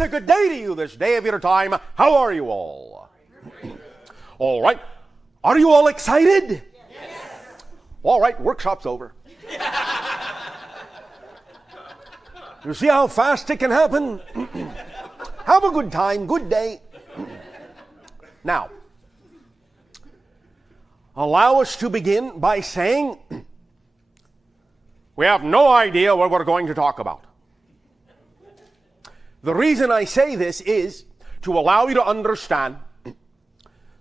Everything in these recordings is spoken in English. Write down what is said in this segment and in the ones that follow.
a good day to you this day of your time. How are you all? All right. Are you all excited? Yes. All right, workshop's over. You see how fast it can happen? Have a good time, good day. Now, allow us to begin by saying we have no idea what we're going to talk about. The reason I say this is to allow you to understand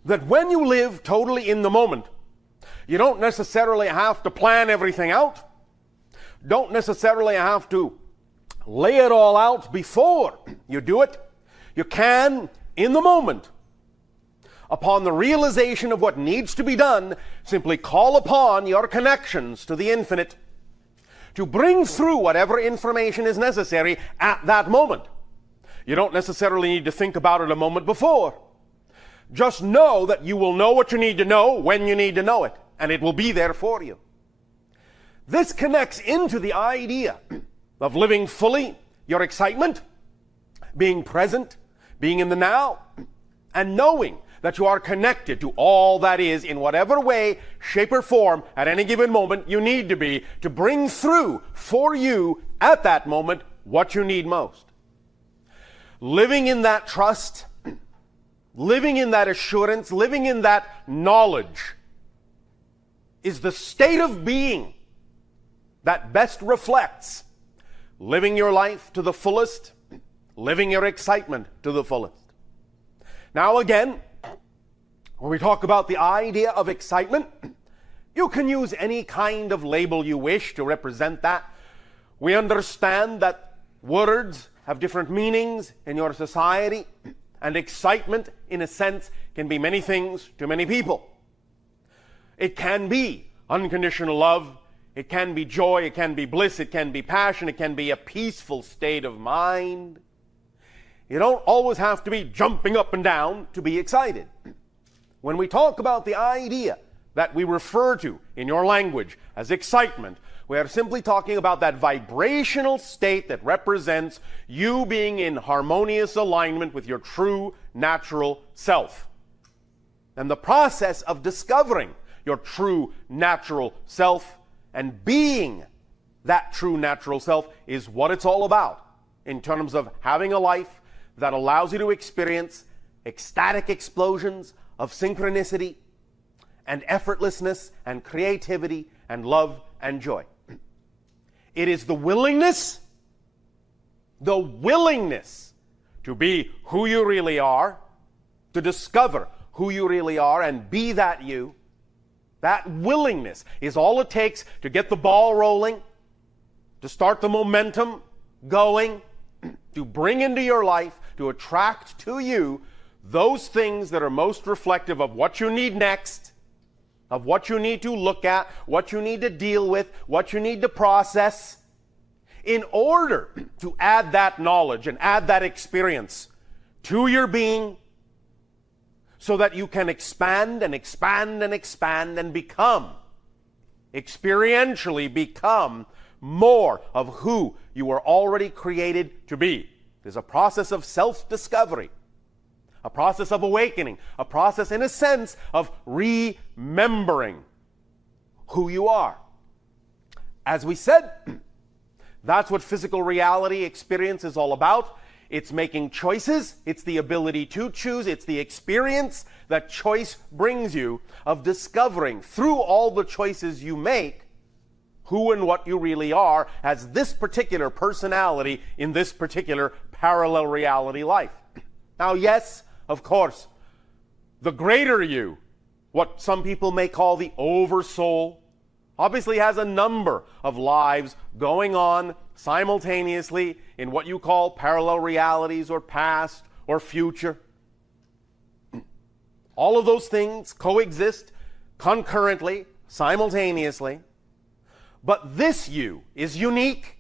that when you live totally in the moment, you don't necessarily have to plan everything out, don't necessarily have to lay it all out before you do it. You can, in the moment, upon the realization of what needs to be done, simply call upon your connections to the infinite to bring through whatever information is necessary at that moment. You don't necessarily need to think about it a moment before. Just know that you will know what you need to know when you need to know it, and it will be there for you. This connects into the idea of living fully, your excitement, being present, being in the now, and knowing that you are connected to all that is in whatever way, shape, or form at any given moment you need to be to bring through for you at that moment what you need most. Living in that trust, living in that assurance, living in that knowledge is the state of being that best reflects living your life to the fullest, living your excitement to the fullest. Now again, when we talk about the idea of excitement, you can use any kind of label you wish to represent that. We understand that words have different meanings in your society, and excitement, in a sense, can be many things to many people. It can be unconditional love, it can be joy, it can be bliss, it can be passion, it can be a peaceful state of mind. You don't always have to be jumping up and down to be excited. When we talk about the idea that we refer to in your language as excitement, we are simply talking about that vibrational state that represents you being in harmonious alignment with your true natural self. And the process of discovering your true natural self and being that true natural self is what it's all about in terms of having a life that allows you to experience ecstatic explosions of synchronicity and effortlessness and creativity and love and joy. It is the willingness to be who you really are, to discover who you really are and be that you. That willingness is all it takes to get the ball rolling, to start the momentum going, to bring into your life, to attract to you those things that are most reflective of what you need next, of what you need to look at, what you need to deal with, what you need to process, in order to add that knowledge and add that experience to your being, so that you can expand and expand and expand and become, experientially become more of who you were already created to be. There's a process of self-discovery, a process of awakening, a process, in a sense, of remembering who you are. As we said, that's what physical reality experience is all about. It's making choices. It's the ability to choose. It's the experience that choice brings you of discovering through all the choices you make who and what you really are as this particular personality in this particular parallel reality life. Now, yes, of course, the greater you, what some people may call the oversoul, obviously has a number of lives going on simultaneously in what you call parallel realities or past or future. All of those things coexist concurrently, simultaneously. But this you is unique,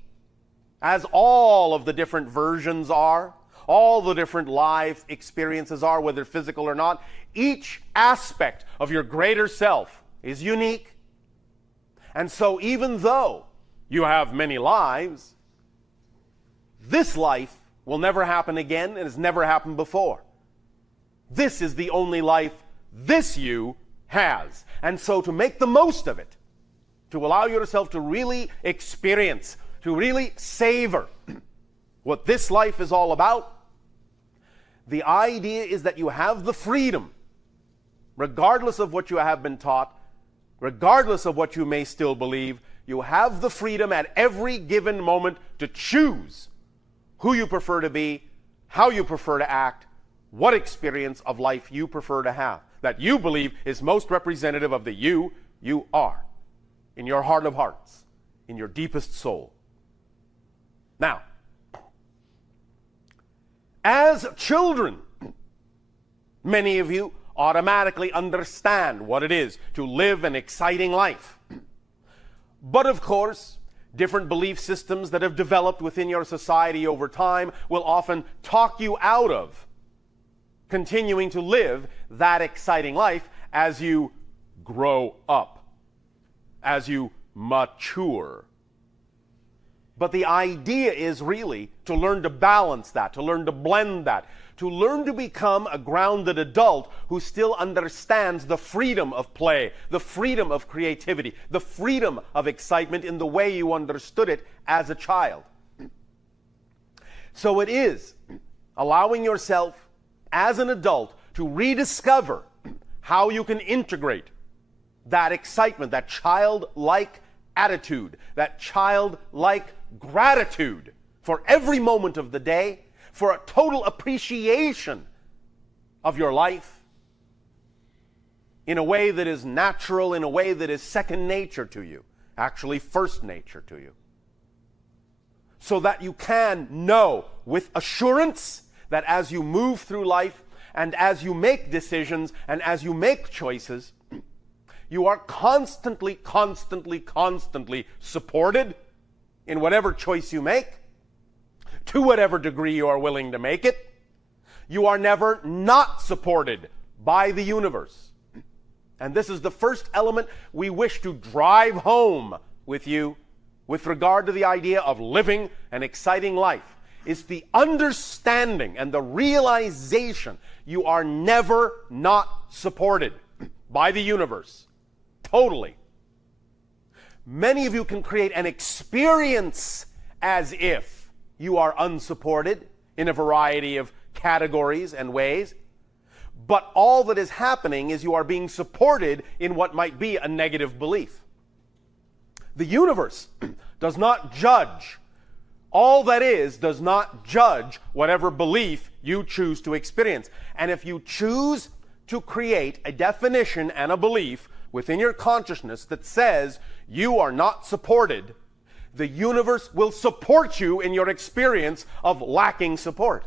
as all of the different versions are, all the different life experiences are, whether physical or not. Each aspect of your greater self is unique. And so even though you have many lives, this life will never happen again and has never happened before. This is the only life this you has. And so to make the most of it, to allow yourself to really experience, to really savor what this life is all about, the idea is that you have the freedom, regardless of what you have been taught, regardless of what you may still believe, you have the freedom at every given moment to choose who you prefer to be, how you prefer to act, what experience of life you prefer to have, that you believe is most representative of the you are, in your heart of hearts, in your deepest soul. Now, as children, many of you automatically understand what it is to live an exciting life. But of course, different belief systems that have developed within your society over time will often talk you out of continuing to live that exciting life as you grow up, as you mature. But the idea is really to learn to balance that, to learn to blend that, to learn to become a grounded adult who still understands the freedom of play, the freedom of creativity, the freedom of excitement in the way you understood it as a child. So it is allowing yourself as an adult to rediscover how you can integrate that excitement, that childlike attitude, that childlike gratitude for every moment of the day, for a total appreciation of your life in a way that is natural, in a way that is second nature to you, actually first nature to you. So that you can know with assurance that as you move through life and as you make decisions and as you make choices, you are constantly supported in whatever choice you make, to whatever degree you are willing to make it. You are never not supported by the universe. And this is the first element we wish to drive home with you with regard to the idea of living an exciting life. Is the understanding and the realization you are never not supported by the universe. Totally. Many of you can create an experience as if you are unsupported in a variety of categories and ways, but all that is happening is you are being supported in what might be a negative belief. The universe does not judge. All that is does not judge whatever belief you choose to experience. And if you choose to create a definition and a belief within your consciousness that says you are not supported, the universe will support you in your experience of lacking support.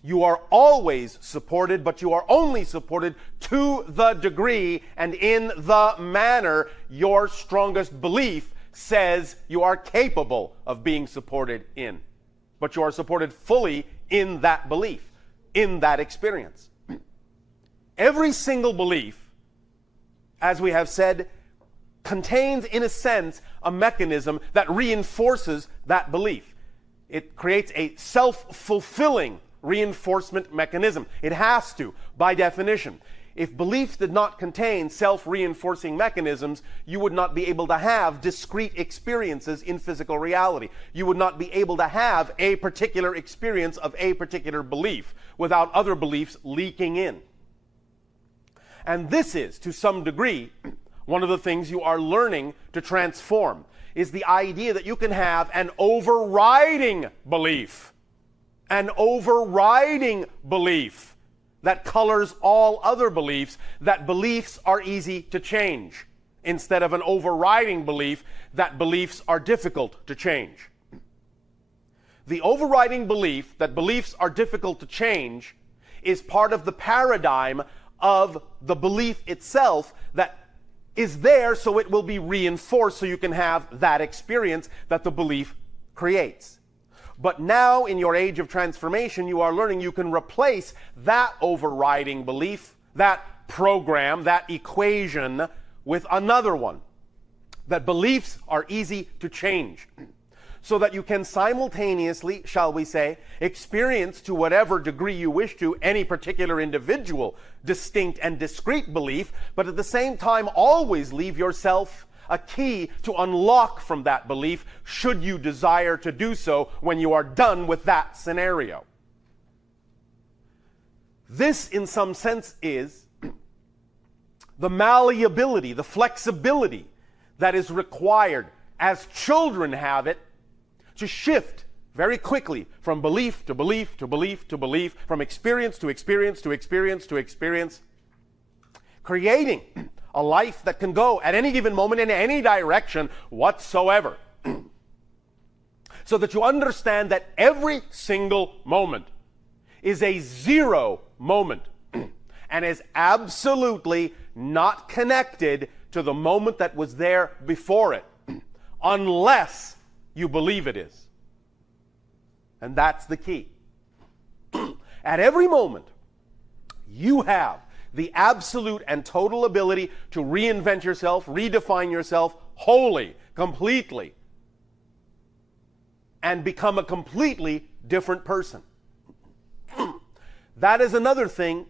You are always supported, but you are only supported to the degree and in the manner your strongest belief says you are capable of being supported in. But you are supported fully in that belief, in that experience. Every single belief, as we have said, contains, in a sense, a mechanism that reinforces that belief. It creates a self-fulfilling reinforcement mechanism. It has to, by definition. If beliefs did not contain self-reinforcing mechanisms, you would not be able to have discrete experiences in physical reality. You would not be able to have a particular experience of a particular belief without other beliefs leaking in. And this is, to some degree, one of the things you are learning to transform, is the idea that you can have an overriding belief. An overriding belief that colors all other beliefs, that beliefs are easy to change, instead of an overriding belief that beliefs are difficult to change. The overriding belief that beliefs are difficult to change is part of the paradigm of the belief itself that is there so it will be reinforced so you can have that experience that the belief creates. But now, in your age of transformation, you are learning you can replace that overriding belief, that program, that equation, with another one. That beliefs are easy to change. so that you can simultaneously, shall we say, experience to whatever degree you wish to any particular individual distinct and discrete belief, but at the same time always leave yourself a key to unlock from that belief should you desire to do so when you are done with that scenario. This, in some sense, is the malleability, the flexibility that is required as children have it to shift very quickly from belief to belief to belief to belief, from experience to experience to experience to experience, creating a life that can go at any given moment in any direction whatsoever. So that you understand that every single moment is a zero moment and is absolutely not connected to the moment that was there before it, unless you believe it is. And that's the key. At every moment, you have the absolute and total ability to reinvent yourself, redefine yourself wholly, completely, and become a completely different person. That is another thing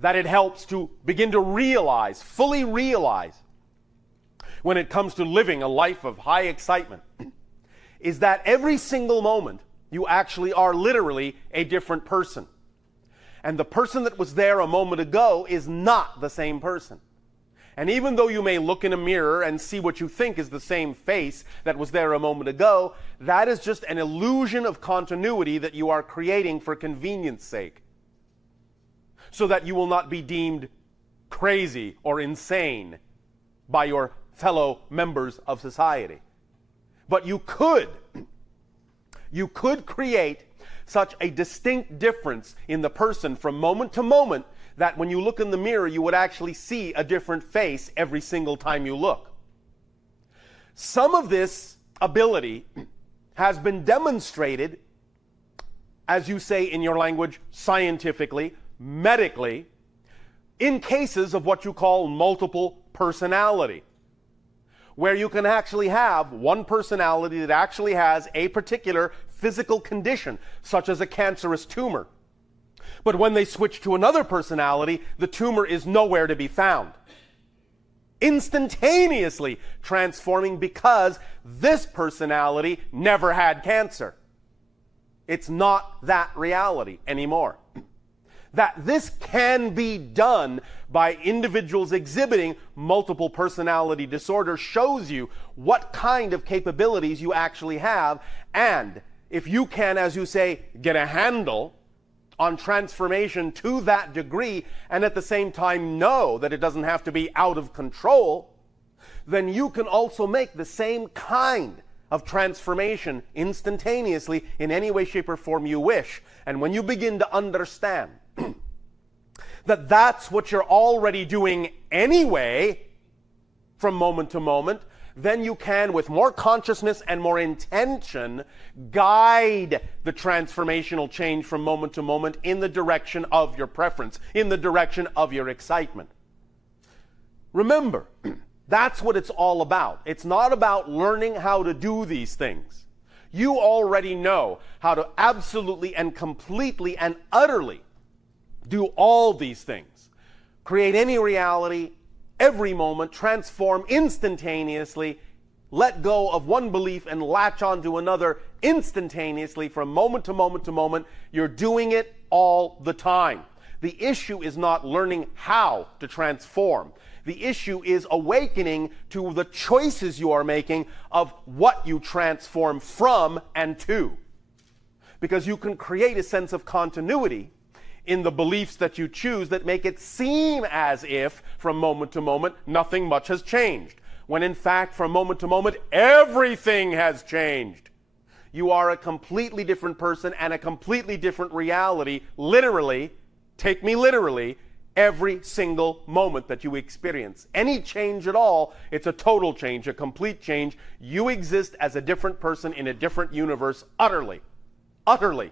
that it helps to begin to realize, fully realize, when it comes to living a life of high excitement, is that every single moment you actually are literally a different person. And the person that was there a moment ago is not the same person. And even though you may look in a mirror and see what you think is the same face that was there a moment ago, that is just an illusion of continuity that you are creating for convenience sake, so that you will not be deemed crazy or insane by your fellow members of society. But you could create such a distinct difference in the person from moment to moment that when you look in the mirror, you would actually see a different face every single time you look. Some of this ability has been demonstrated, as you say in your language, scientifically, medically, in cases of what you call multiple personality, where you can actually have one personality that actually has a particular physical condition, such as a cancerous tumor. But when they switch to another personality, the tumor is nowhere to be found, instantaneously transforming because this personality never had cancer. It's not that reality anymore. That this can be done by individuals exhibiting multiple personality disorder shows you what kind of capabilities you actually have, and if you can, as you say, get a handle on transformation to that degree, and at the same time know that it doesn't have to be out of control, then you can also make the same kind of transformation instantaneously in any way, shape, or form you wish. And when you begin to understand that that's what you're already doing anyway from moment to moment, then you can, with more consciousness and more intention, guide the transformational change from moment to moment in the direction of your preference, in the direction of your excitement. Remember, that's what it's all about. It's not about learning how to do these things. You already know how to absolutely and completely and utterly do all these things. Create any reality, every moment, transform instantaneously, let go of one belief and latch onto another instantaneously from moment to moment to moment. You're doing it all the time. The issue is not learning how to transform. The issue is awakening to the choices you are making of what you transform from and to. Because you can create a sense of continuity in the beliefs that you choose that make it seem as if, from moment to moment, nothing much has changed. When in fact, from moment to moment, everything has changed. You are a completely different person and a completely different reality, literally, take me literally, every single moment that you experience. Any change at all, it's a total change, a complete change. You exist as a different person in a different universe, utterly. Utterly.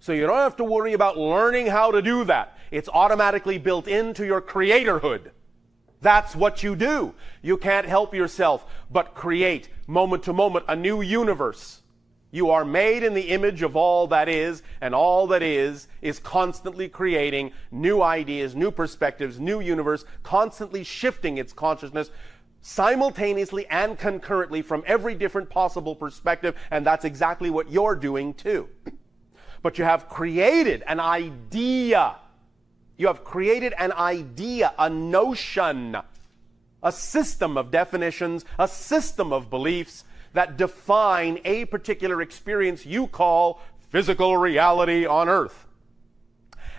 So you don't have to worry about learning how to do that. It's automatically built into your creatorhood. That's what you do. You can't help yourself but create, moment to moment, a new universe. You are made in the image of all that is, and all that is constantly creating new ideas, new perspectives, new universe, constantly shifting its consciousness simultaneously and concurrently from every different possible perspective, and that's exactly what you're doing too. But you have created an idea. You have created an idea, a notion, a system of definitions, a system of beliefs that define a particular experience you call physical reality on Earth.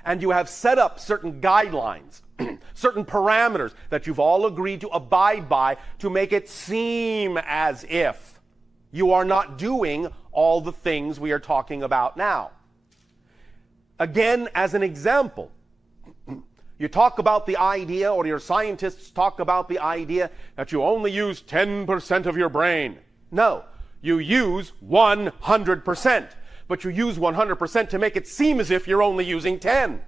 And you have set up certain guidelines, certain parameters that you've all agreed to abide by to make it seem as if you are not doing all the things we are talking about now. Again, as an example, you talk about the idea, or your scientists talk about the idea that you only use 10% of your brain. No, you use 100%, but you use 100% to make it seem as if you're only using 10.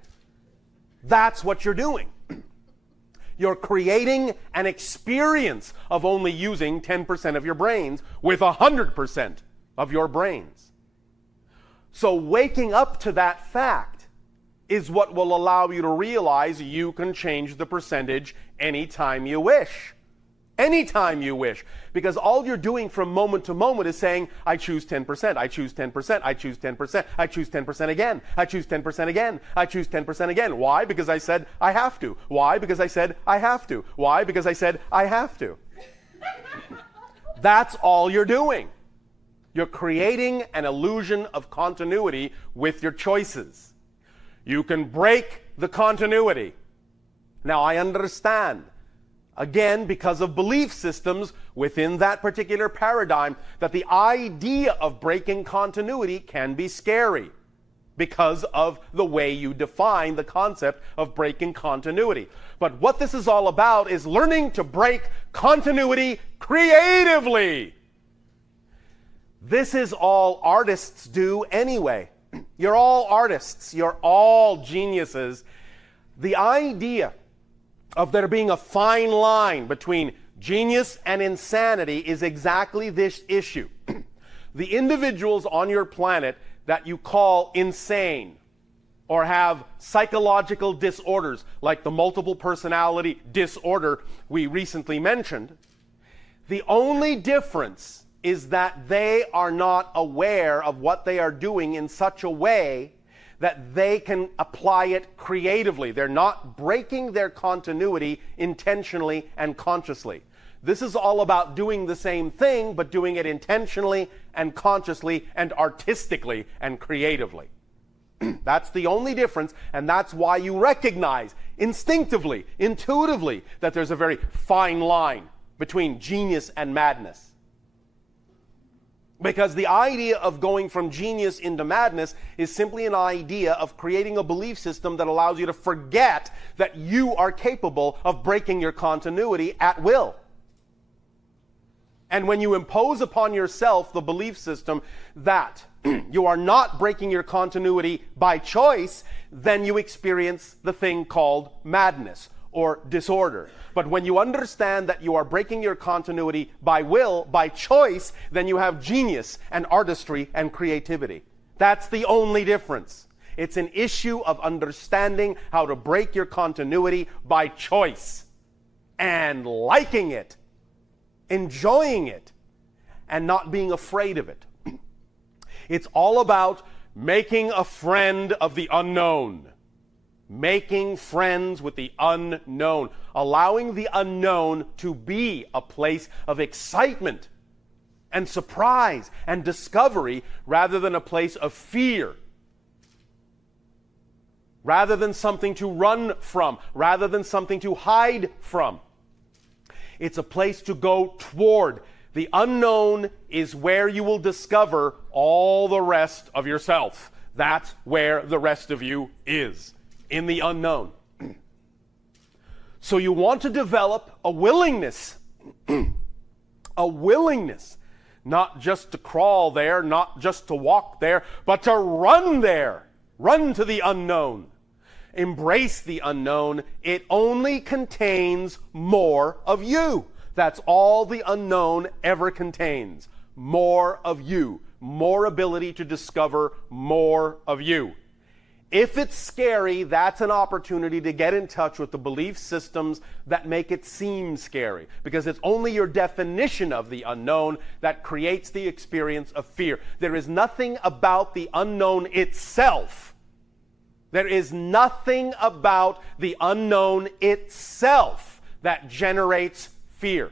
That's what you're doing. You're creating an experience of only using 10% of your brains with 100% of your brains. So waking up to that fact is what will allow you to realize you can change the percentage anytime you wish. Anytime you wish. Because all you're doing from moment to moment is saying, I choose 10%, I choose 10%, I choose 10%, I choose 10% again, I choose 10% again, I choose 10% again. Why? Because I said I have to. Why? Because I said I have to. Why? Because I said I have to. That's all you're doing. You're creating an illusion of continuity with your choices. You can break the continuity. Now, I understand, again, because of belief systems within that particular paradigm, that the idea of breaking continuity can be scary because of the way you define the concept of breaking continuity. But what this is all about is learning to break continuity creatively. This is all artists do anyway. You're all artists. You're all geniuses. The idea of there being a fine line between genius and insanity is exactly this issue. The individuals on your planet that you call insane or have psychological disorders like the multiple personality disorder we recently mentioned, the only difference is that they are not aware of what they are doing in such a way that they can apply it creatively. They're not breaking their continuity intentionally and consciously. This is all about doing the same thing, but doing it intentionally and consciously and artistically and creatively. That's the only difference, and that's why you recognize instinctively, intuitively, that there's a very fine line between genius and madness. Because the idea of going from genius into madness is simply an idea of creating a belief system that allows you to forget that you are capable of breaking your continuity at will. And when you impose upon yourself the belief system that you are not breaking your continuity by choice, then you experience the thing called madness or disorder. But when you understand that you are breaking your continuity by will, by choice, then you have genius and artistry and creativity. That's the only difference. It's an issue of understanding how to break your continuity by choice and liking it, enjoying it, and not being afraid of it. It's all about making a friend of the unknown. Making friends with the unknown, allowing the unknown to be a place of excitement and surprise and discovery rather than a place of fear, rather than something to run from, rather than something to hide from. It's a place to go toward. The unknown is where you will discover all the rest of yourself. That's where the rest of you is. In the unknown. So you want to develop a willingness, not just to crawl there, not just to walk there, but to run there, run to the unknown. Embrace the unknown. It only contains more of you. That's all the unknown ever contains. More of you. More ability to discover more of you. If it's scary, that's an opportunity to get in touch with the belief systems that make it seem scary, because it's only your definition of the unknown that creates the experience of fear. There is nothing about the unknown itself. There is nothing about the unknown itself that generates fear.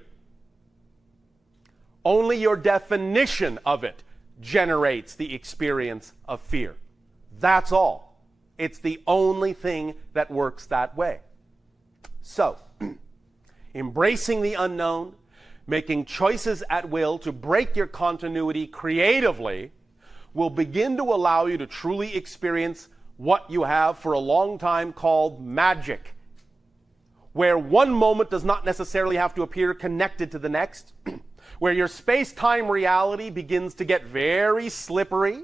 Only your definition of it generates the experience of fear. That's all. It's the only thing that works that way. So, embracing the unknown, making choices at will to break your continuity creatively, will begin to allow you to truly experience what you have for a long time called magic, where one moment does not necessarily have to appear connected to the next, where your space-time reality begins to get very slippery,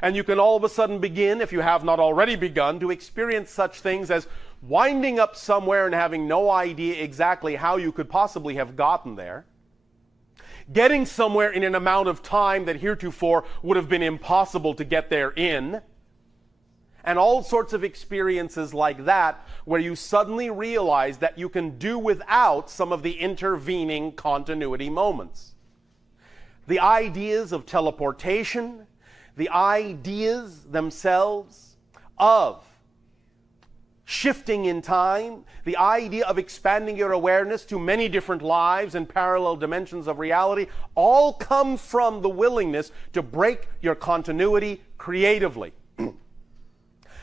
and you can all of a sudden begin, if you have not already begun, to experience such things as winding up somewhere and having no idea exactly how you could possibly have gotten there, getting somewhere in an amount of time that heretofore would have been impossible to get there in, and all sorts of experiences like that where you suddenly realize that you can do without some of the intervening continuity moments. The ideas of teleportation, the ideas themselves of shifting in time, the idea of expanding your awareness to many different lives and parallel dimensions of reality, all come from the willingness to break your continuity creatively.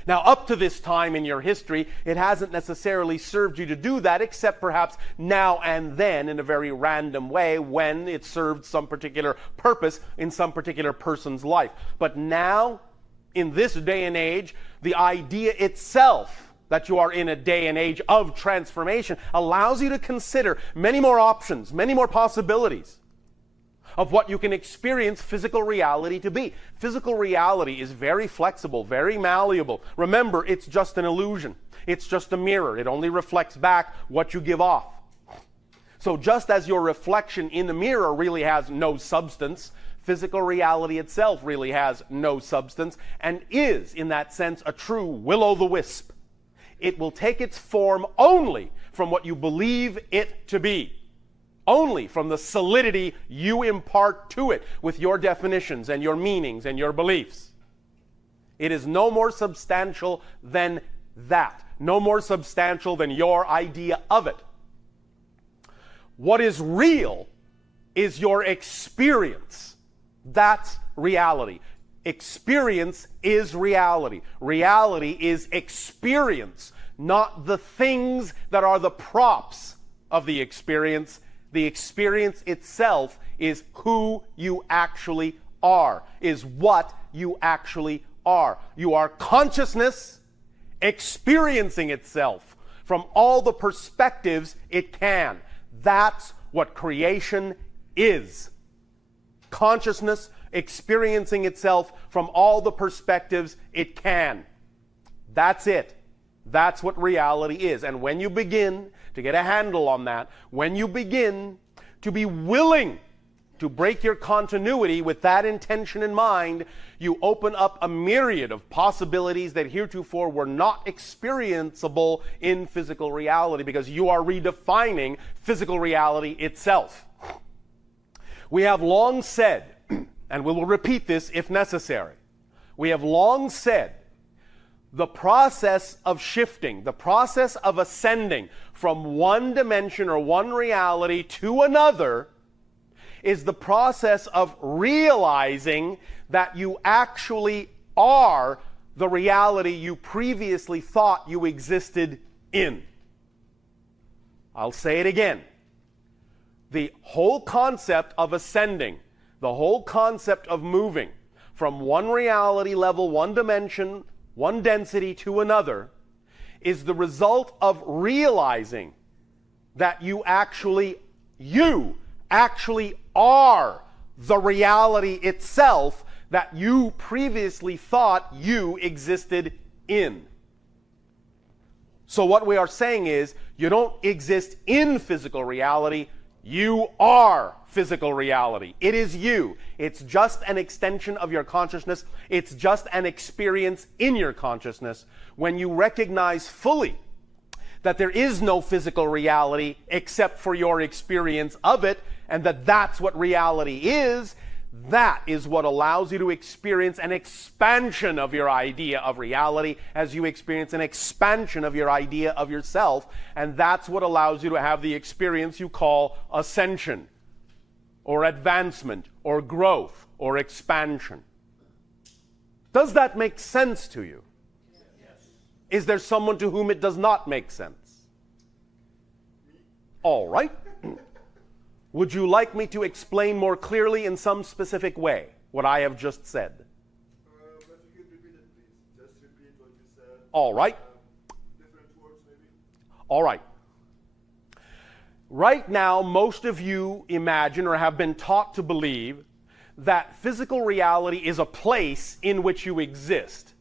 Now, up to this time in your history, it hasn't necessarily served you to do that, except perhaps now and then in a very random way when it served some particular purpose in some particular person's life. But now, in this day and age, the idea itself that you are in a day and age of transformation allows you to consider many more options, many more possibilities of what you can experience physical reality to be. Physical reality is very flexible, very malleable. Remember, it's just an illusion. It's just a mirror. It only reflects back what you give off. So just as your reflection in the mirror really has no substance, physical reality itself really has no substance and is, in that sense, a true will-o'-the-wisp. It will take its form only from what you believe it to be. Only from the solidity you impart to it with your definitions and your meanings and your beliefs. It is no more substantial than that. No more substantial than your idea of it. What is real is your experience. That's reality. Experience is reality. Reality is experience, not the things that are the props of the experience. The experience itself is who you actually are, is what you actually are. You are consciousness experiencing itself from all the perspectives it can. That's what creation is. Consciousness experiencing itself from all the perspectives it can. That's it. That's what reality is. And when you begin to get a handle on that, when you begin to be willing to break your continuity with that intention in mind, you open up a myriad of possibilities that heretofore were not experienceable in physical reality, because you are redefining physical reality itself. We have long said, and we will repeat this if necessary, we have long said the process of shifting, the process of ascending from one dimension or one reality to another is the process of realizing that you actually are the reality you previously thought you existed in. I'll say it again. The whole concept of ascending, the whole concept of moving from one reality level, one dimension, one density to another, is the result of realizing that you actually are the reality itself that you previously thought you existed in. So what we are saying is, you don't exist in physical reality, you are physical reality. It is you. It's just an extension of your consciousness. It's just an experience in your consciousness. When you recognize fully that there is no physical reality except for your experience of it, and that that's what reality is, that is what allows you to experience an expansion of your idea of reality as you experience an expansion of your idea of yourself. And that's what allows you to have the experience you call ascension, or advancement, or growth, or expansion. Does that make sense to you? Yes. Is there someone to whom it does not make sense? All right. Would you like me to explain more clearly in some specific way what I have just said? But you can repeat it, please. Just repeat what you said. All right. Different words, maybe. All right. Right now, most of you imagine or have been taught to believe that physical reality is a place in which you exist.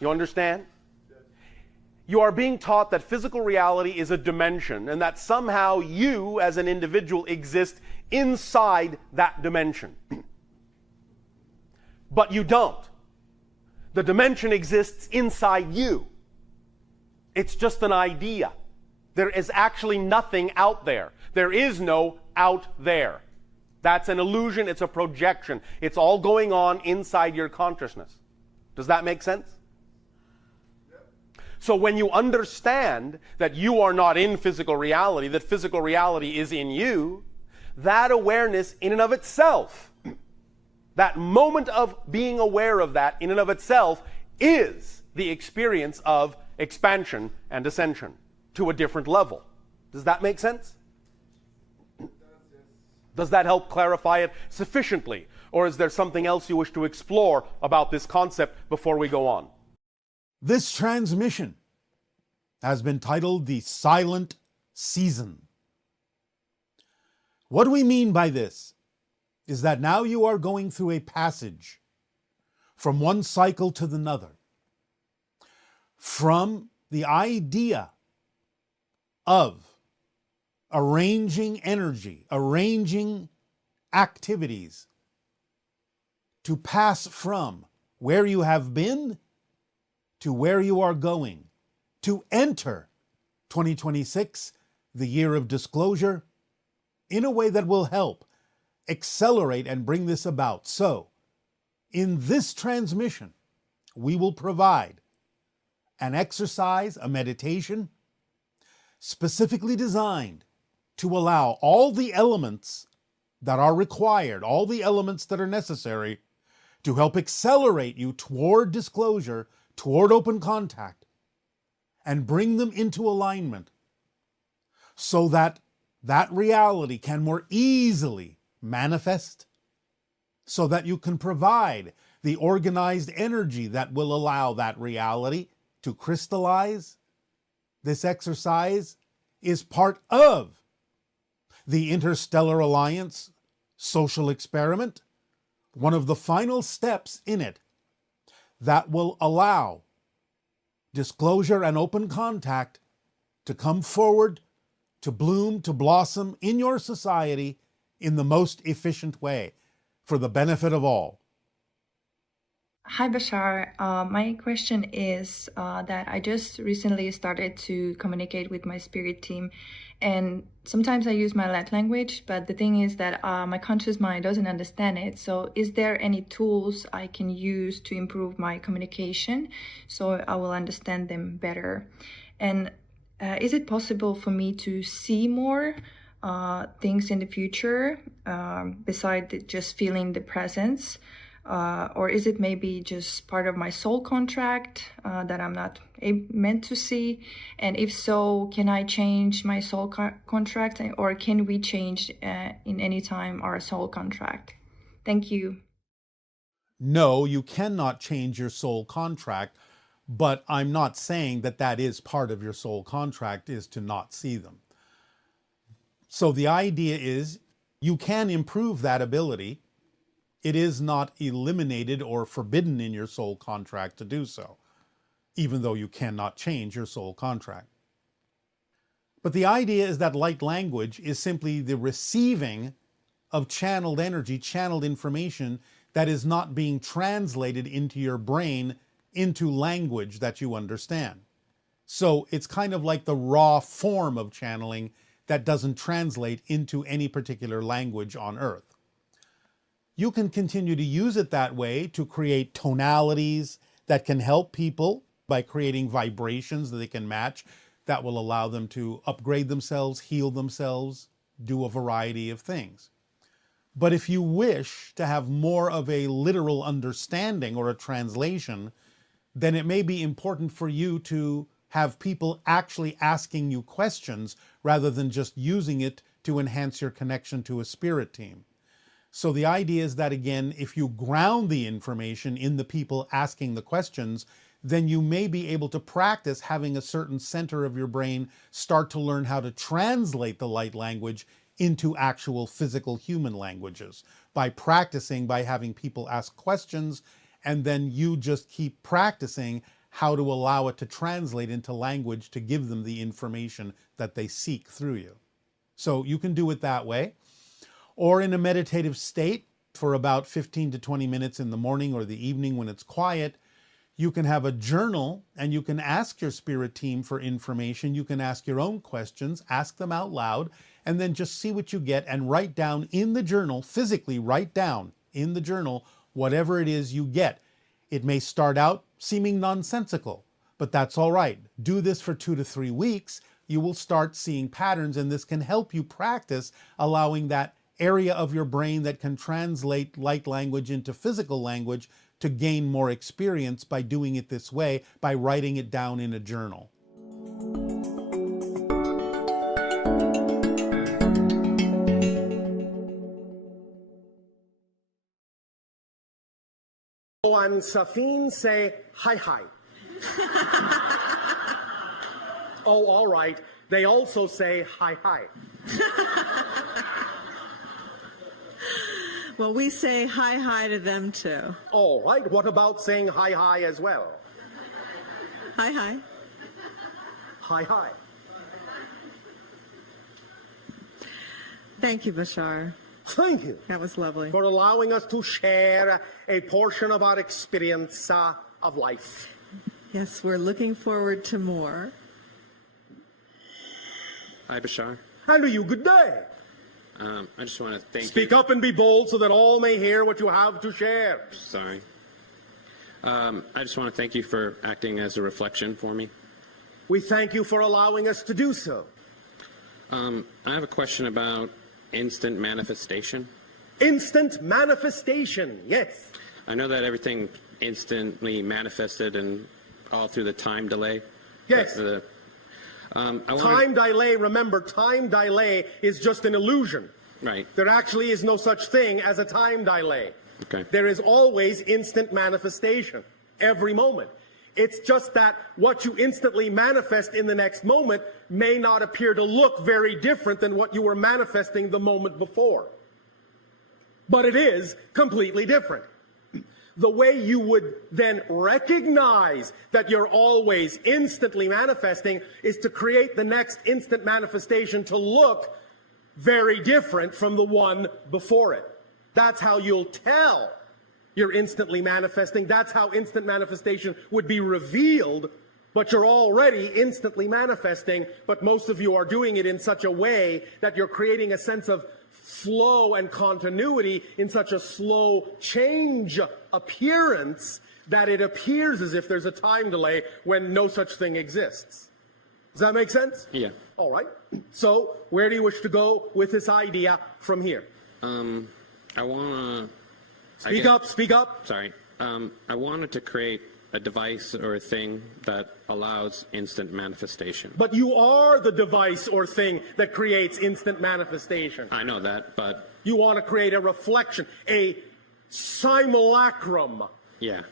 You understand? You are being taught that physical reality is a dimension, and that somehow you, as an individual, exist inside that dimension. But you don't. The dimension exists inside you. It's just an idea. There is actually nothing out there. There is no out there. That's an illusion. It's a projection. It's all going on inside your consciousness. Does that make sense? So when you understand that you are not in physical reality, that physical reality is in you, that awareness in and of itself, that moment of being aware of that in and of itself, is the experience of expansion and ascension to a different level. Does that make sense? Does that help clarify it sufficiently? Or is there something else you wish to explore about this concept before we go on? This transmission has been titled The Silent Season. What we mean by this is that now you are going through a passage from one cycle to another, from the idea of arranging energy, arranging activities to pass from where you have been to where you are going, to enter 2026, the year of disclosure, in a way that will help accelerate and bring this about. So, in this transmission, we will provide an exercise, a meditation, specifically designed to allow all the elements that are required, all the elements that are necessary to help accelerate you toward disclosure, toward open contact, and bring them into alignment so that that reality can more easily manifest, so that you can provide the organized energy that will allow that reality to crystallize. This exercise is part of the Interstellar Alliance social experiment, one of the final steps in it that will allow disclosure and open contact to come forward, to bloom, to blossom in your society in the most efficient way for the benefit of all. Hi, Bashar. My question is that I just recently started to communicate with my spirit team, and sometimes I use my light language, but the thing is that my conscious mind doesn't understand it. So is there any tools I can use to improve my communication so I will understand them better? And is it possible for me to see more things in the future besides just feeling the presence? Or is it maybe just part of my soul contract that I'm not meant to see? And if so, can I change my soul contract, or can we change in any time our soul contract? Thank you. No, you cannot change your soul contract, but I'm not saying that that is part of your soul contract, is to not see them. So the idea is you can improve that ability. It is not eliminated or forbidden in your soul contract to do so. even though you cannot change your soul contract. But the idea is that light language is simply the receiving of channeled energy, channeled information that is not being translated into your brain into language that you understand. So it's kind of like the raw form of channeling that doesn't translate into any particular language on Earth. You can continue to use it that way to create tonalities that can help people by creating vibrations that they can match that will allow them to upgrade themselves, heal themselves, do a variety of things. But if you wish to have more of a literal understanding or a translation, then it may be important for you to have people actually asking you questions rather than just using it to enhance your connection to a spirit team. So the idea is that, again, if you ground the information in the people asking the questions, then you may be able to practice having a certain center of your brain start to learn how to translate the light language into actual physical human languages by practicing, by having people ask questions, and then you just keep practicing how to allow it to translate into language to give them the information that they seek through you. So you can do it that way, or in a meditative state for about 15 to 20 minutes in the morning or the evening when it's quiet. You can have a journal and you can ask your spirit team for information. You can ask your own questions, ask them out loud, and then just see what you get and write down in the journal, physically write down in the journal whatever it is you get. It may start out seeming nonsensical, but that's all right. Do this for 2 to 3 weeks. You will start seeing patterns, and this can help you practice allowing that area of your brain that can translate light language into physical language to gain more experience by doing it this way, by writing it down in a journal. And Safin say hi hi. Oh, all right. They also say hi hi. Well, we say hi hi to them too. All right. What about saying hi hi as well? Hi hi. Hi hi. Thank you, Bashar. Thank you That was lovely. for allowing us to share a portion of our experience of life. Yes, we're looking forward to more. Hi, Bashar. And to you, good day. I just want to thank Speak you. up and be bold so that all may hear what you have to share. Sorry. I just want to thank you for acting as a reflection for me. We thank you for allowing us to do so. I have a question about instant manifestation. Instant manifestation, yes. I know that everything instantly manifested and all through the time delay. Yes. That's Time delay, remember, time delay is just an illusion. Right. There actually is no such thing as a time delay. Okay. There is always instant manifestation, every moment. It's just that what you instantly manifest in the next moment may not appear to look very different than what you were manifesting the moment before. But it is completely different. The way you would then recognize that you're always instantly manifesting is to create the next instant manifestation to look very different from the one before it. That's how you'll tell you're instantly manifesting. That's how instant manifestation would be revealed, but you're already instantly manifesting, but most of you are doing it in such a way that you're creating a sense of flow and continuity in such a slow change appearance that it appears as if there's a time delay when no such thing exists. Does that make sense? Yeah. All right. So where do you wish to go with this idea from here? I want to... Speak up. Sorry. I wanted to create a device or a thing that allows instant manifestation. But you are the device or thing that creates instant manifestation. I know that, but... You want to create a reflection, a simulacrum Yeah.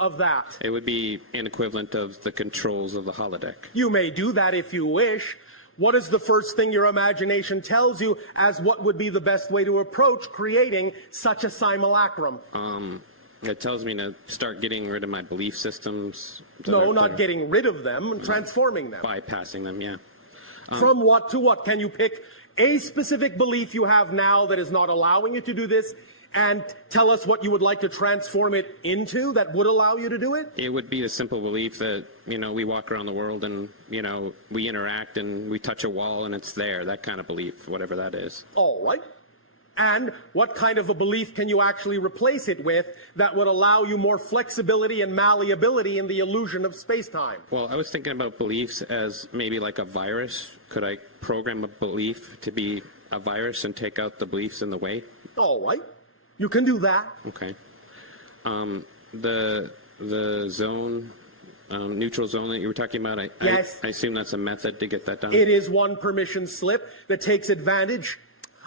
of that. It would be an equivalent of the controls of the holodeck. You may do that if you wish. What is the first thing your imagination tells you as what would be the best way to approach creating such a simulacrum? It tells me to start getting rid of my belief systems. No, not getting rid of them, transforming them. Bypassing them, yeah. From what to what? Can you pick a specific belief you have now that is not allowing you to do this, and tell us what you would like to transform it into that would allow you to do it? It would be the simple belief that, we walk around the world and, we interact and we touch a wall and it's there, that kind of belief, whatever that is. All right. And what kind of a belief can you actually replace it with that would allow you more flexibility and malleability in the illusion of space-time? Well, I was thinking about beliefs as maybe like a virus. Could I program a belief to be a virus and take out the beliefs in the way? All right. You can do that. Okay. The zone, neutral zone that you were talking about, Yes. I assume that's a method to get that done? It is one permission slip that takes advantage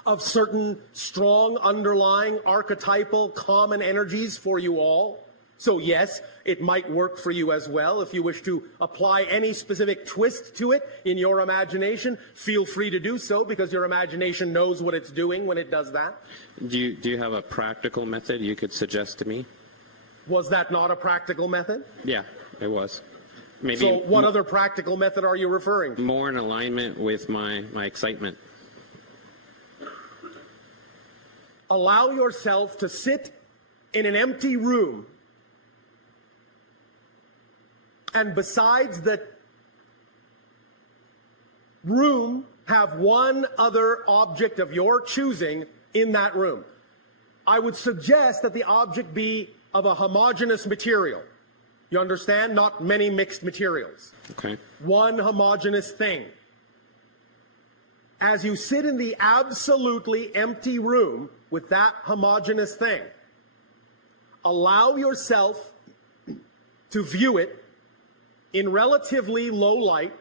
of certain strong underlying archetypal common energies for you all. So yes, it might work for you as well. If you wish to apply any specific twist to it in your imagination, feel free to do so, because your imagination knows what it's doing when it does that. Do you have a practical method you could suggest to me? Was that not a practical method? Yeah, it was. Maybe So what other practical method are you referring to? more in alignment with my excitement. Allow yourself to sit in an empty room, and besides the room, have one other object of your choosing in that room. I would suggest that the object be of a homogeneous material. You understand? Not many mixed materials. Okay. One homogeneous thing. As you sit in the absolutely empty room with that homogeneous thing, allow yourself to view it in relatively low light,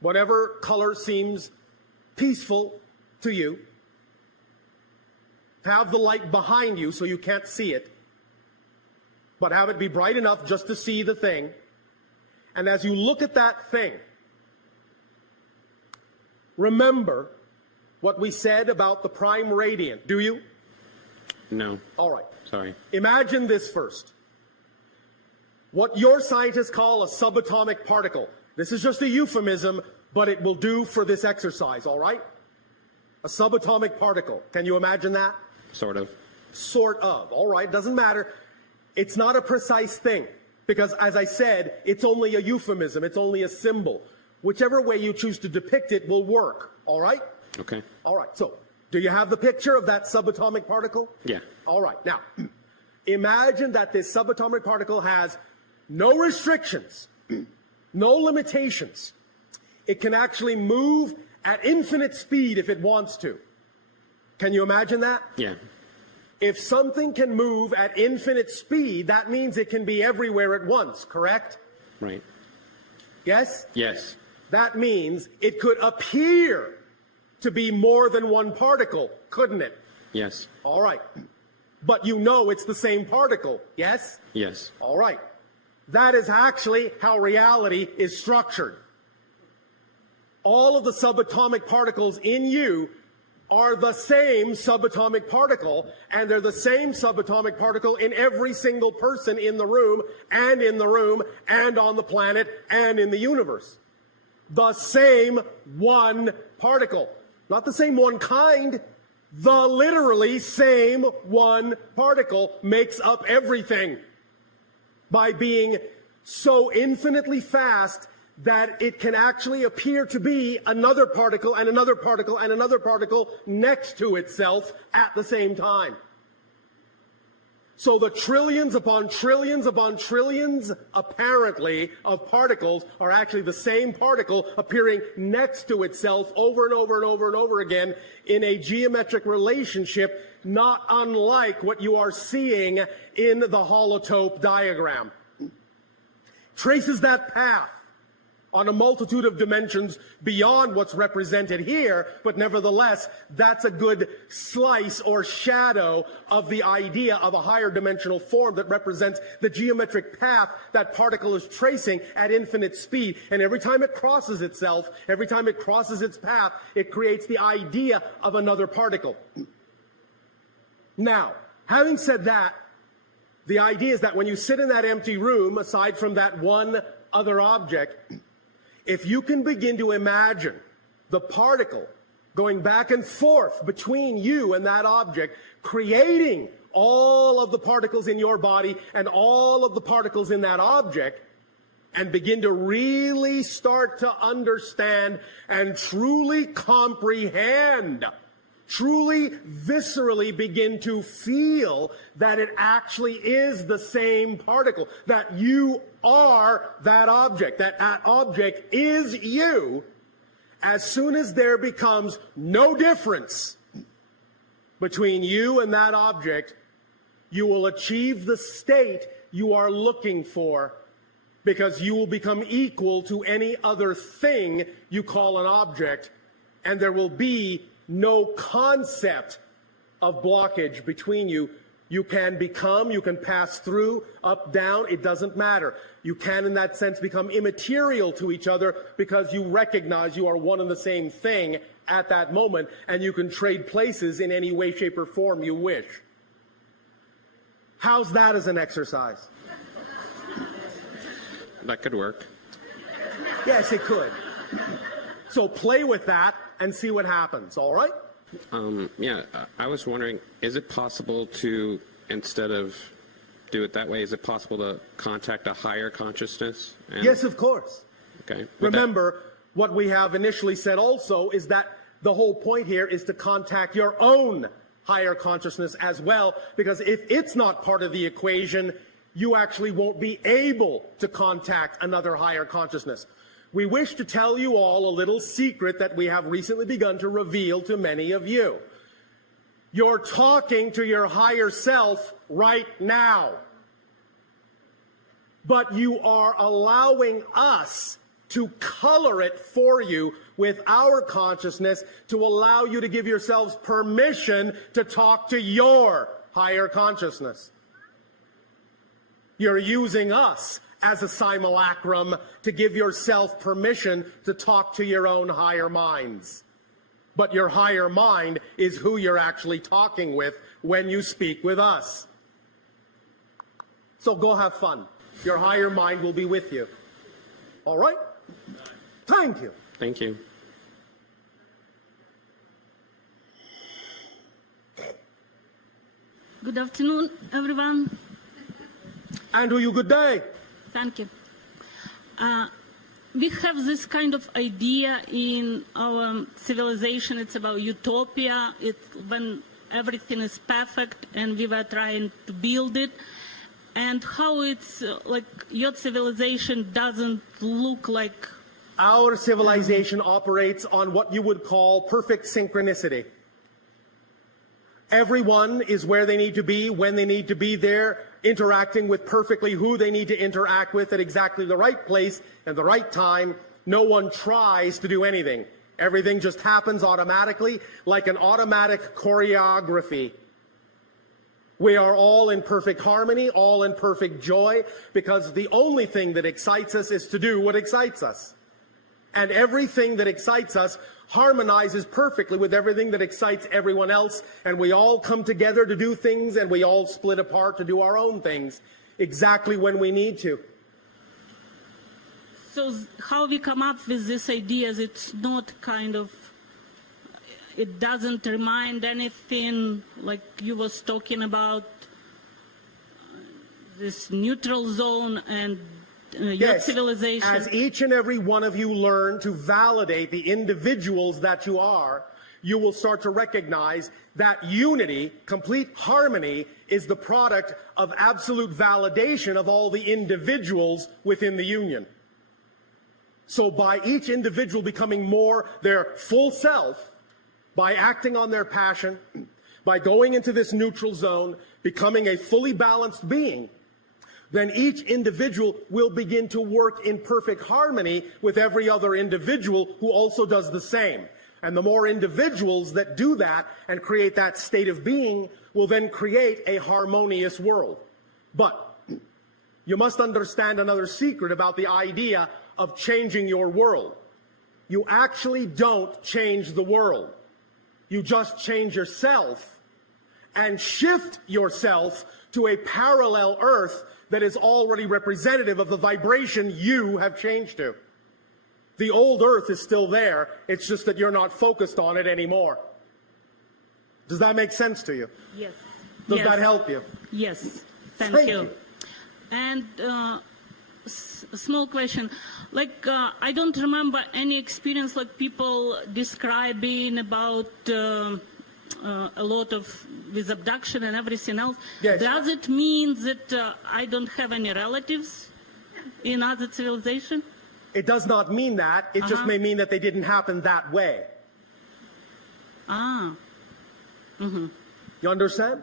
whatever color seems peaceful to you. Have the light behind you so you can't see it, but have it be bright enough just to see the thing. And as you look at that thing, remember what we said about the prime radiant. Do you? No. All right. Sorry. Imagine this first. What your scientists call a subatomic particle. This is just a euphemism, but it will do for this exercise, all right? A subatomic particle. Can you imagine that? Sort of. Sort of. All right. Doesn't matter. It's not a precise thing, because, as I said, it's only a euphemism. It's only a symbol. Whichever way you choose to depict it will work. All right? Okay. All right. So, do you have the picture of that subatomic particle? Yeah. All right. Now, imagine that this subatomic particle has no restrictions, no limitations. It can actually move at infinite speed if it wants to. Can you imagine that? Yeah. If something can move at infinite speed, that means it can be everywhere at once, correct? Right. Yes? Yes. That means it could appear to be more than one particle, couldn't it? Yes. All right. But you know it's the same particle, yes? Yes. All right. That is actually how reality is structured. All of the subatomic particles in you are the same subatomic particle, and they're the same subatomic particle in every single person in the room, and on the planet, and in the universe. The same one particle. Not the same one kind. The literally same one particle makes up everything by being so infinitely fast that it can actually appear to be another particle and another particle and another particle next to itself at the same time. So the trillions upon trillions upon trillions, apparently, of particles are actually the same particle appearing next to itself over and over and over and over again in a geometric relationship not unlike what you are seeing in the holotope diagram. Traces that path on a multitude of dimensions beyond what's represented here, but nevertheless, that's a good slice or shadow of the idea of a higher dimensional form that represents the geometric path that particle is tracing at infinite speed. And every time it crosses itself, every time it crosses its path, it creates the idea of another particle. Now, having said that, The idea is that when you sit in that empty room, aside from that one other object, if you can begin to imagine the particle going back and forth between you and that object, creating all of the particles in your body and all of the particles in that object, and begin to really start to understand and truly comprehend, truly viscerally begin to feel that it actually is the same particle, that you are that object, that that object is you. As soon as there becomes no difference between you and that object, you will achieve the state you are looking for, because you will become equal to any other thing you call an object, and there will be no concept of blockage between you. You can become, you can pass through, up, down, it doesn't matter. You can, in that sense, become immaterial to each other because you recognize you are one and the same thing at that moment, and you can trade places in any way, shape, or form you wish. How's that as an exercise? That could work. Yes, it could. So play with that and see what happens, all right? Yeah, I was wondering, is it possible to, instead of do it that way, is it possible to contact a higher consciousness? Yes, of course. Okay. Remember, what we have initially said also is that the whole point here is to contact your own higher consciousness as well, because if it's not part of the equation, you actually won't be able to contact another higher consciousness. We wish to tell you all a little secret that we have recently begun to reveal to many of you. You're talking to your higher self right now, but you are allowing us to color it for you with our consciousness to allow you to give yourselves permission to talk to your higher consciousness. You're using us as a simulacrum to give yourself permission to talk to your own higher minds. But your higher mind is who you're actually talking with when you speak with us. So go have fun. Your higher mind will be with you. All right? Thank you. Thank you. Good afternoon, everyone. Andrew, you good day. Thank you. We have this kind of idea in our civilization. It's about utopia. It's when everything is perfect and we were trying to build it. And how it's like your civilization doesn't look like... Our civilization operates on what you would call perfect synchronicity. Everyone is where they need to be, when they need to be there, interacting with perfectly who they need to interact with at exactly the right place and the right time. No one tries to do anything. Everything just happens automatically, like an automatic choreography. We are all in perfect harmony, all in perfect joy, because the only thing that excites us is to do what excites us. And everything that excites us harmonizes perfectly with everything that excites everyone else, and we all come together to do things, and we all split apart to do our own things exactly when we need to. So how we come up with these ideas, it's not kind of, it doesn't remind anything like you was talking about, this neutral zone and your civilization. As each and every one of you learn to validate the individuals that you are, you will start to recognize that unity, complete harmony, is the product of absolute validation of all the individuals within the union. So by each individual becoming more their full self, by acting on their passion, by going into this neutral zone, becoming a fully balanced being, then each individual will begin to work in perfect harmony with every other individual who also does the same. And the more individuals that do that and create that state of being will then create a harmonious world. But you must understand another secret about the idea of changing your world. You actually don't change the world. You just change yourself, and shift yourself to a parallel Earth that is already representative of the vibration you have changed to. The old Earth is still there. It's just that you're not focused on it anymore. Does that make sense to you? Yes. Does Yes. that help you? Yes. Thank Thank you. you. And small question, like I don't remember any experience like people describing about a lot of with abduction and everything else. Yes. Does it mean that I don't have any relatives in other civilization? It does not mean that. It just may mean that they didn't happen that way. Ah, You understand?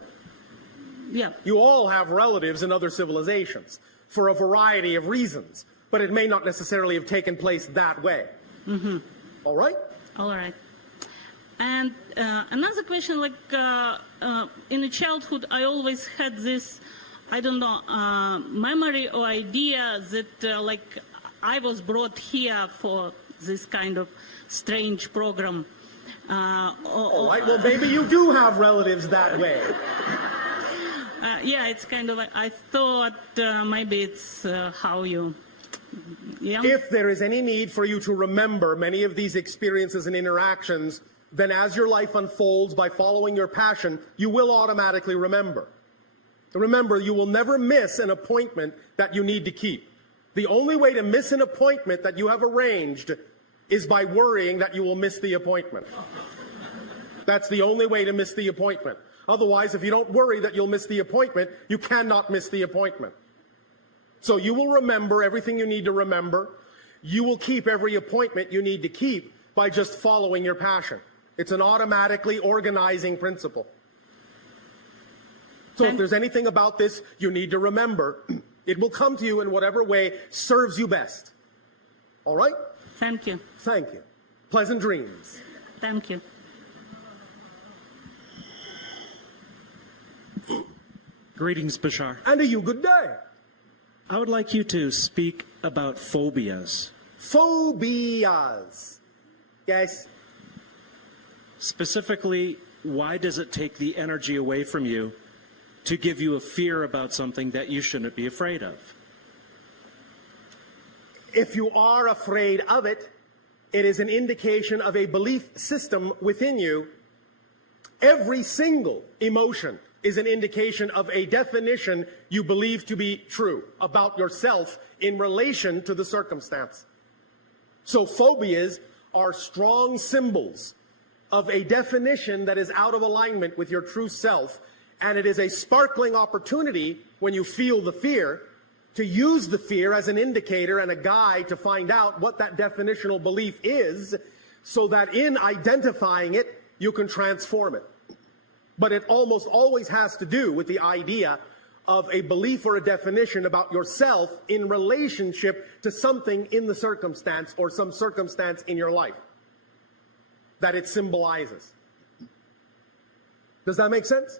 yeah. You all have relatives in other civilizations for a variety of reasons, but it may not necessarily have taken place that way. All right? All right. And another question, like in the childhood, I always had this, I don't know, memory or idea that like I was brought here for this kind of strange program. All right, well, maybe you do have relatives that way. Yeah, it's kind of like, I thought maybe it's how you, yeah. If there is any need for you to remember many of these experiences and interactions, then as your life unfolds by following your passion, you will automatically remember. Remember, you will never miss an appointment that you need to keep. The only way to miss an appointment that you have arranged is by worrying that you will miss the appointment. That's the only way to miss the appointment. Otherwise, if you don't worry that you'll miss the appointment, you cannot miss the appointment. So you will remember everything you need to remember. You will keep every appointment you need to keep by just following your passion. It's an automatically organizing principle. So if there's anything about this you need to remember, it will come to you in whatever way serves you best. All right? Thank you. Thank you. Pleasant dreams. Thank you. Greetings, Bashar. And to you, good day. I would like you to speak about phobias. Phobias. Yes. Specifically, why does it take the energy away from you to give you a fear about something that you shouldn't be afraid of? If you are afraid of it, it is an indication of a belief system within you. Every single emotion is an indication of a definition you believe to be true about yourself in relation to the circumstance. So phobias are strong symbols of a definition that is out of alignment with your true self, and it is a sparkling opportunity when you feel the fear to use the fear as an indicator and a guide to find out what that definitional belief is, so that in identifying it, you can transform it. But it almost always has to do with the idea of a belief or a definition about yourself in relationship to something in the circumstance or some circumstance in your life that it symbolizes. Does that make sense?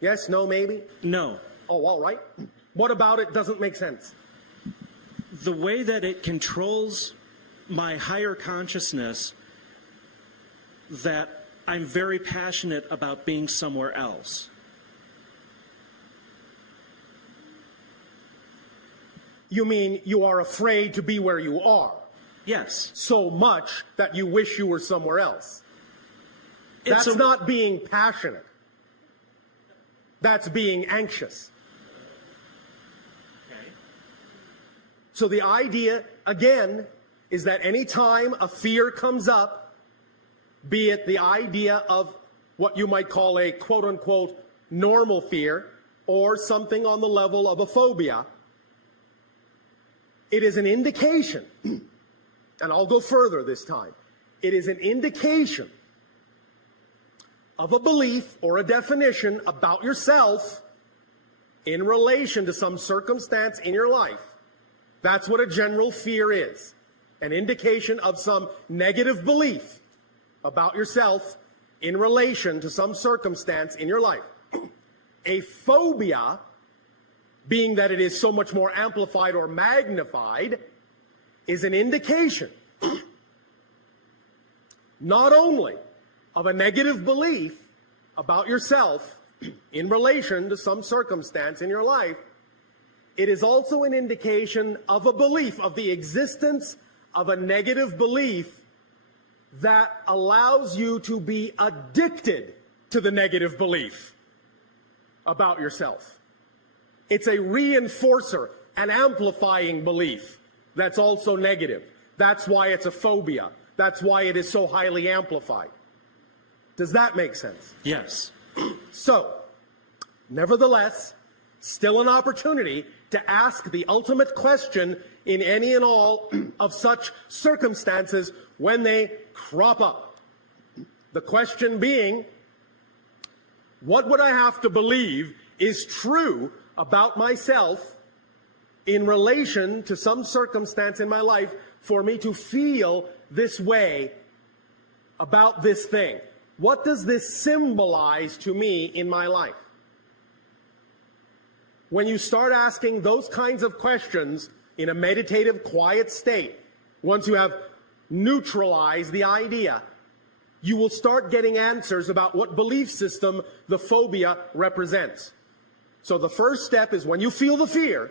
Yes, no, maybe? No. Oh, all right. What about it doesn't make sense? The way that it controls my higher consciousness, that I'm very passionate about being somewhere else. You mean you are afraid to be where you are? Yes. So much that you wish you were somewhere else. That's not being passionate. That's being anxious. Okay. So the idea, again, is that any time a fear comes up, be it the idea of what you might call a quote-unquote normal fear or something on the level of a phobia, it is an indication, and I'll go further this time, it is an indication of a belief or a definition about yourself in relation to some circumstance in your life. That's what a general fear is, an indication of some negative belief about yourself in relation to some circumstance in your life. A phobia, being that it is so much more amplified or magnified, is an indication not only of a negative belief about yourself in relation to some circumstance in your life, it is also an indication of a belief, of the existence of a negative belief that allows you to be addicted to the negative belief about yourself. It's a reinforcer, an amplifying belief that's also negative. That's why it's a phobia. That's why it is so highly amplified. Does that make sense? Yes. So, nevertheless, still an opportunity to ask the ultimate question in any and all of such circumstances when they crop up. The question being, what would I have to believe is true about myself in relation to some circumstance in my life for me to feel this way about this thing? What does this symbolize to me in my life? When you start asking those kinds of questions in a meditative, quiet state, once you have neutralized the idea, you will start getting answers about what belief system the phobia represents. So the first step is when you feel the fear,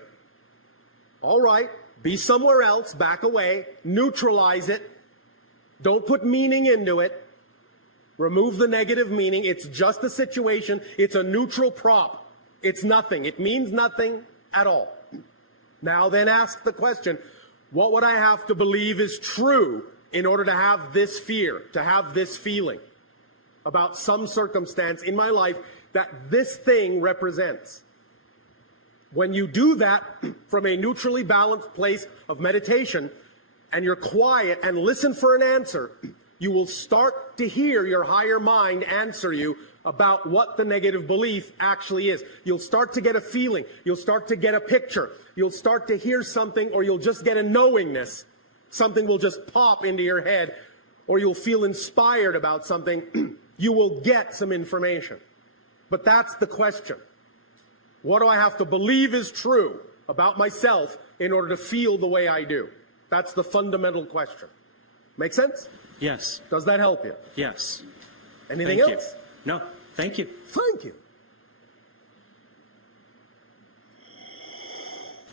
all right, be somewhere else, back away, neutralize it, don't put meaning into it, remove the negative meaning. It's just a situation. It's a neutral prop. It's nothing. It means nothing at all. Now then ask the question, what would I have to believe is true in order to have this fear, to have this feeling about some circumstance in my life that this thing represents? When you do that from a neutrally balanced place of meditation and you're quiet and listen for an answer, you will start to hear your higher mind answer you about what the negative belief actually is. You'll start to get a feeling. You'll start to get a picture. You'll start to hear something, or you'll just get a knowingness. Something will just pop into your head, or you'll feel inspired about something. You will get some information. But that's the question. What do I have to believe is true about myself in order to feel the way I do? That's the fundamental question. Make sense? Yes. Does that help you? Yes. Anything Thank else? You. No. Thank you. Thank you.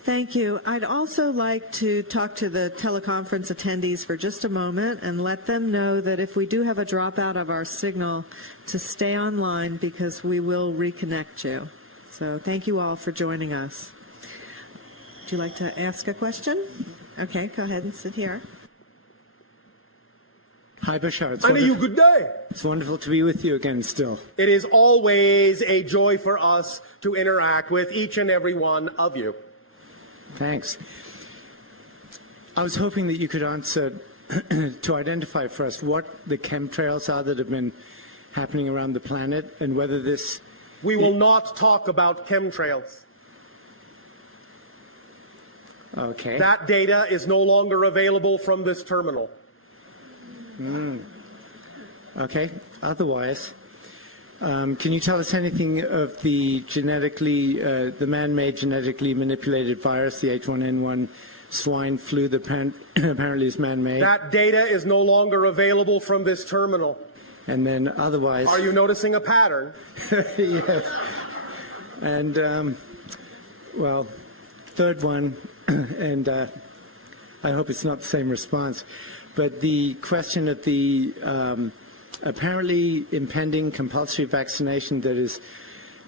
Thank you. I'd also like to talk to the teleconference attendees for just a moment and let them know that if we do have a dropout of our signal, to stay online because we will reconnect you. So thank you all for joining us. Would you like to ask a question? Okay, go ahead and sit here. Hi, Bashar. I know you. Good day. It's wonderful to be with you again still. It is always a joy for us to interact with each and every one of you. Thanks. I was hoping that you could answer to identify for us what the chemtrails are that have been happening around the planet and whether this... We will not talk about chemtrails. Okay. That data is no longer available from this terminal. Okay. Otherwise, can you tell us anything of the the man-made genetically manipulated virus, the H1N1 swine flu that apparently is man-made? That data is no longer available from this terminal. And then otherwise... Are you noticing a pattern? Yes. And, well, third one, and I hope it's not the same response, but the question of the apparently impending compulsory vaccination that is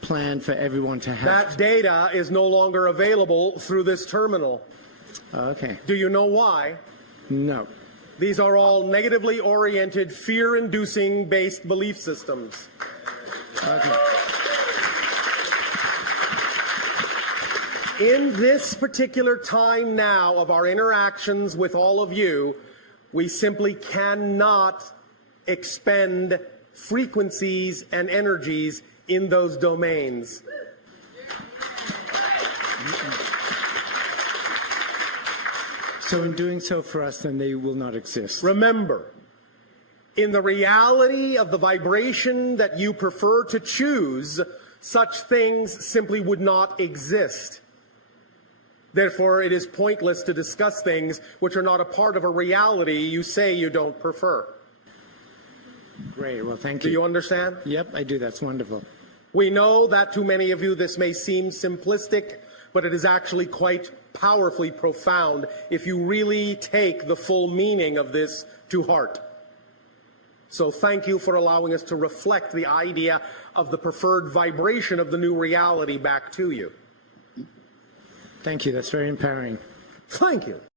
planned for everyone to have. That data is no longer available through this terminal. Okay. Do you know why? No. These are all negatively oriented, fear-inducing based belief systems. Okay. In this particular time now of our interactions with all of you, we simply cannot expend frequencies and energies in those domains. So in doing so for us, then they will not exist. Remember, in the reality of the vibration that you prefer to choose, such things simply would not exist. Therefore, it is pointless to discuss things which are not a part of a reality you say you don't prefer. Great. Well, thank Do you. you understand? Yep, I do. That's wonderful. We know that to many of you this may seem simplistic, but it is actually quite powerfully profound if you really take the full meaning of this to heart. So thank you for allowing us to reflect the idea of the preferred vibration of the new reality back to you. Thank you. That's very empowering. Thank you.